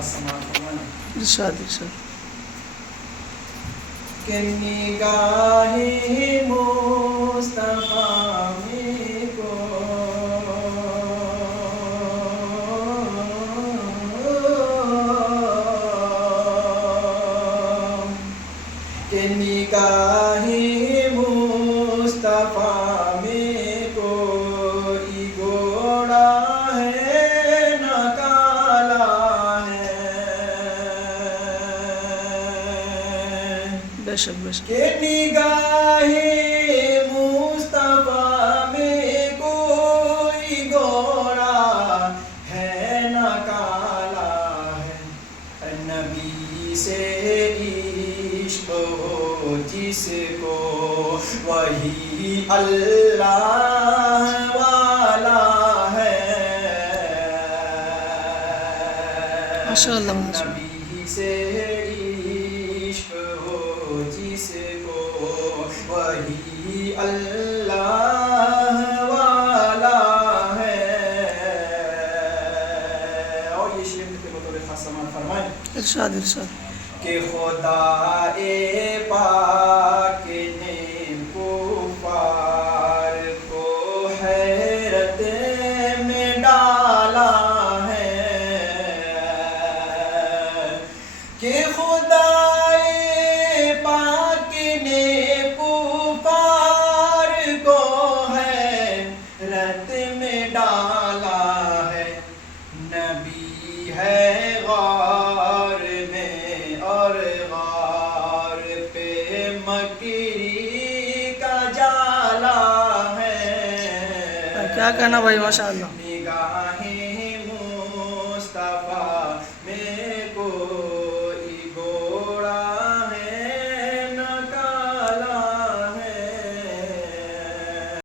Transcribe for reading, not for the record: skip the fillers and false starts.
ارشاد ارشاد کہ نگاہ مصطفیٰ میں کو کہ نگاہ مصطفیٰ میں کوئی گوڑا ہے نہ کالا ہے بے شک بے شک کہ نگاہ مصطفیٰ میں کوئی گوڑا ہے نہ کالا ہے نبی سے عشق ہو جس کو وہی اللہ والا ہے ماشاء اللہ ماشاء اللہ نبی سے عشق ہو جس کو وہی اللہ والا ہے اور یہ شعر کے بطور خاص سماعت فرمائیں ارشاد ارشاد کہ خدا پاک نے کفار کو حیرت میں ڈالا ہے کہ خدا پاک نے کفار کو حیرت میں ڈالا ہے نبی ہے غار میں اور غار پہ مکری کا جالا ہے کیا کہنا بھائی ماشاء اللہ نگاہ مصطفیٰ میں کو